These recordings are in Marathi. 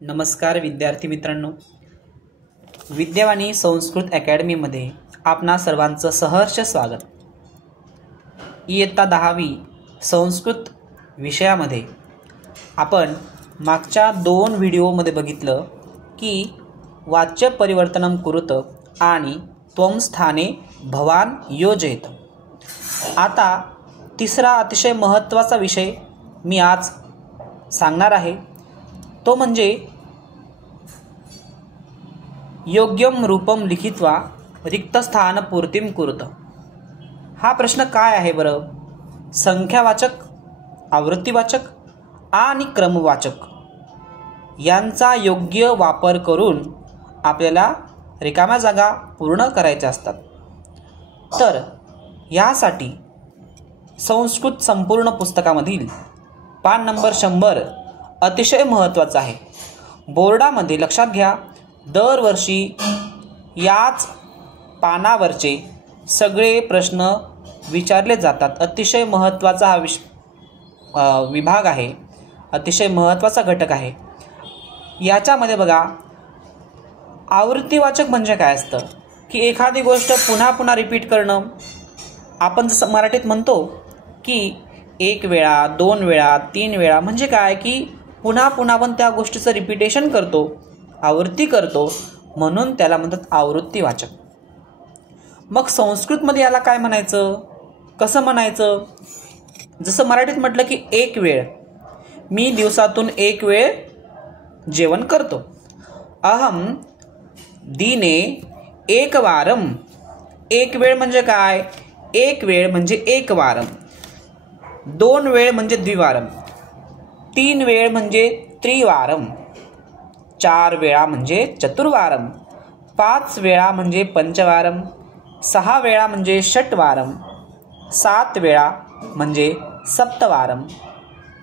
नमस्कार विद्यार्थी मित्रांनो, विद्यावाणी संस्कृत अकॅडमीमध्ये आपणा सर्वांचं सहर्ष स्वागत। इयत्ता 10वी संस्कृत विषयामध्ये आपण मागच्या 2 व्हिडिओमध्ये बघितलं की वाच्य परिवर्तनम कुरुत आणि त्वं स्थाने भवान योजयेत। आता तिसरा अतिशय महत्त्वाचा विषय मी आज सांगणार आहे, तो म्हणजे योग्यम रूपम लिखित्वा रिक्तस्थान पूर्तिम कुरुत। हा प्रश्न काय आहे बरं? संख्यावाचक, आवृत्तीवाचक आणि क्रमवाचक यांचा योग्य वापर करून आपल्याला रिकाम्या जागा पूर्ण करायच्या असतात। तर यासाठी संस्कृत संपूर्ण पुस्तकामधील पान नंबर 100 अतिशय महत्त्वाचा आहे। बोर्डामध्ये लक्षात घ्या, दरवर्षी याच पानावरचे सगळे प्रश्न विचारले जातात। अतिशय महत्त्वाचा हा विभाग आहे, अतिशय महत्त्वाचा घटक आहे। याच्यामध्ये बघा, आवृत्तीवाचक म्हणजे काय असतं की एखादी गोष्ट पुन्हा पुन्हा रिपीट करणं। आपण जसं मराठीत म्हणतो की 1 वेळा, 2 वेळा, 3 वेळा, म्हणजे काय की पुन्हा पुन्हा आपण त्या गोष्टीचं रिपिटेशन करतो, आवृत्ती करतो, म्हणून त्याला म्हणतात आवृत्तीवाचक। मग संस्कृतमध्ये याला काय म्हणायचं, कसं म्हणायचं? जसं मराठीत म्हटलं की 1 वेळ, मी दिवसातून 1 वेळ जेवण करतो। अहम दिने एकवारम। 1 वेळ म्हणजे काय? 1 वेळ म्हणजे एकवारम। 2 वेळ म्हणजे द्विवारम। 3 वेळ म्हणजे त्रिवारम। 4 वेळा म्हणजे चतुर्वारम। 5 वेळा म्हणजे पंचवारम। 6 वेळा म्हणजे षटवारम। 7 वेळा म्हणजे सप्तवारम।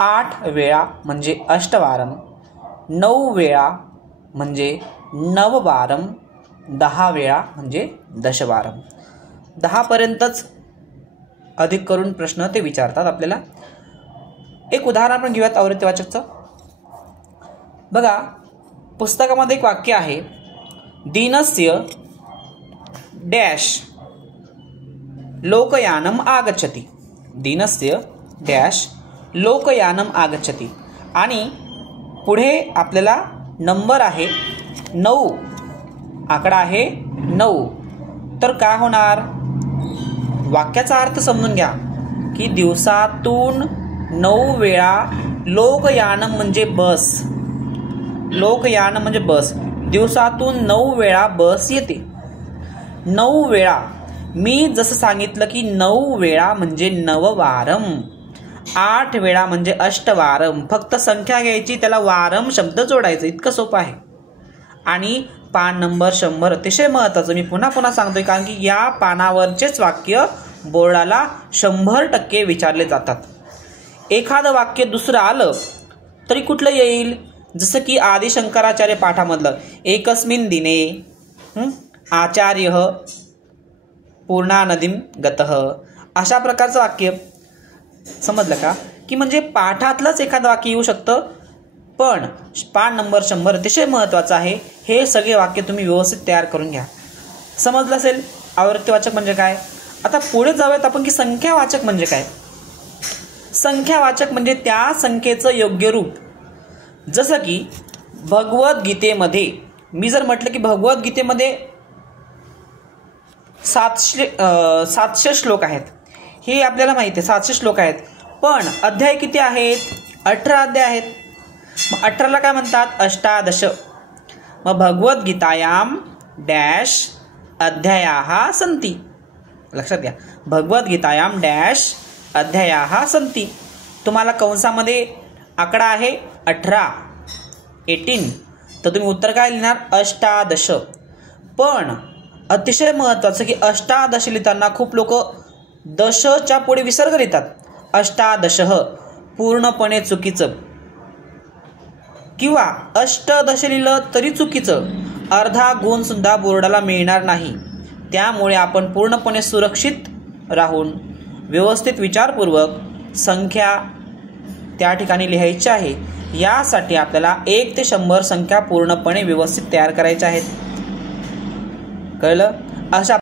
8 वेळा म्हणजे अष्टवारम। 9 वेळा म्हणजे नववारम। 10 वेळा म्हणजे दशवारम। 10 पर्यंतच अधिक करून प्रश्न ते विचारतात आपल्याला। एक उदाहरण आपण घेऊयात आवृत्तीवाचकचं। बघा, पुस्तकामध्ये एक वाक्य आहे, दिनस्य डॅश लोकयानम आगच्छति। दिनस्य डॅश लोकयानम आगच्छति आणि पुढे आपल्याला नंबर आहे 9, आकडा आहे 9। तर काय होणार? वाक्याचा अर्थ समजून घ्या की दिवसातून 9 वेळा लोकयानम म्हणजे बस, लोकयान म्हणजे बस, दिवसातून 9 वेळा बस येते। 9 वेळा, मी जसं सांगितलं की 9 वेळा म्हणजे नववारम। 8 वेळा म्हणजे अष्टवारम। फक्त संख्या घ्यायची, त्याला वारम शब्द जोडायचं, इतकं सोपं आहे। आणि पान नंबर 100 अतिशय महत्त्वाचं, मी पुन्हा पुन्हा सांगतोय कारण की या पानावरचेच वाक्य बोर्डाला 100% विचारले जातात। एखादं वाक्य दुसरं आलं तरी कुठलं येईल? जसं की आदि शंकराचार्य पाठामधलं एकस्मिन् दिने आचार्य पूर्णा नदीम गतः, अशा प्रकारचं वाक्य। समजलं का? की म्हणजे पाठातलंच एखादं वाक्य येऊ शकतं। पण पान नंबर 100 अतिशय महत्त्वाचं आहे, हे सगळे वाक्य तुम्ही व्यवस्थित तयार करून घ्या। समजलं असेल आवृत्तीवाचक म्हणजे काय? आता पुढे जाऊयात आपण की संख्यावाचक म्हणजे काय। संख्यावाचक म्हणजे त्या संख्येचं योग्य रूप। जसं की भगवद्गीतेमध्ये मी जर म्हटलं की भगवद्गीतेमध्ये 700 श्लोक आहेत, हे आपल्याला माहिती आहे, 700 श्लोक आहेत। पण अध्याय किती आहेत? 18 अध्याय आहेत। मग 18ला काय म्हणतात? अष्टादश। मग भगवद्गीतायाम डॅश अध्यायाः सन्ति। लक्षात घ्या, भगवद्गीतायाम डॅश अध्यायाः सन्ति। तुम्हाला कंसामध्ये आकडा आहे 18, तर तुम्ही उत्तर काय लिहिणार? अष्टादश। पण अतिशय महत्त्वाचं की अष्टादश लिहिताना खूप लोक दशच्या पुढे विसर्ग लिहितात। अष्टादश पूर्णपणे चुकीचं, किंवा अष्टदश लिहिलं तरी चुकीचं, अर्धा गुण सुद्धा बोर्डाला मिळणार नाही। त्यामुळे आपण पूर्णपणे सुरक्षित राहून व्यवस्थित विचारपूर्वक संख्या त्या ठिकाणी लिहायची आहे। यासाठी आपल्याला 1 ते 100 संख्या पूर्णपणे व्यवस्थित तयार करायच्या आहेत. कळलं? अशा